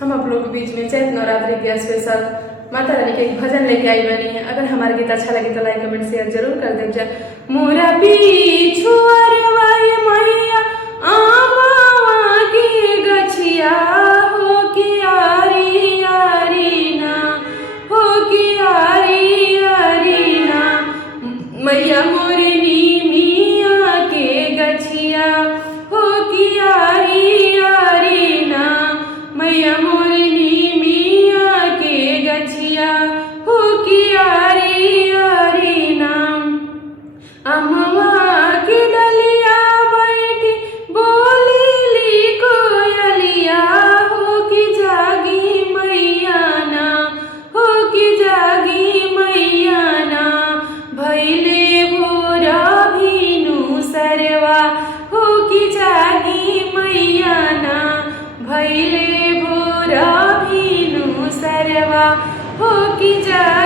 हम आप लोग के बीच में चैत नवरात्रि के स्पेशल माता रानी के एक भजन लेके आई बनी है। अगर हमारे गीत अच्छा लगे तो लाइक कमेंट शेयर जरूर कर दीजिए। मोरा पीछू अरवाए मैया आमावा की गछिया हो कि आरी आरी ना, हो कि आरी आरी ना, मैया मोरे नीमिया के गछिया हो कि आरी आरी ना, मैया मोरे नीमिया के गछिया हो कि आरी आरी ना। अमवा के डलिया बैठी बोलेली कोयलिया हो कि जागी मैया ना, हो कि जागी मैया ना, भैले भोरा भीनु सरवा हो कि जागी मैया ना, भैले भोरा भीनु सरवा हो कि जागी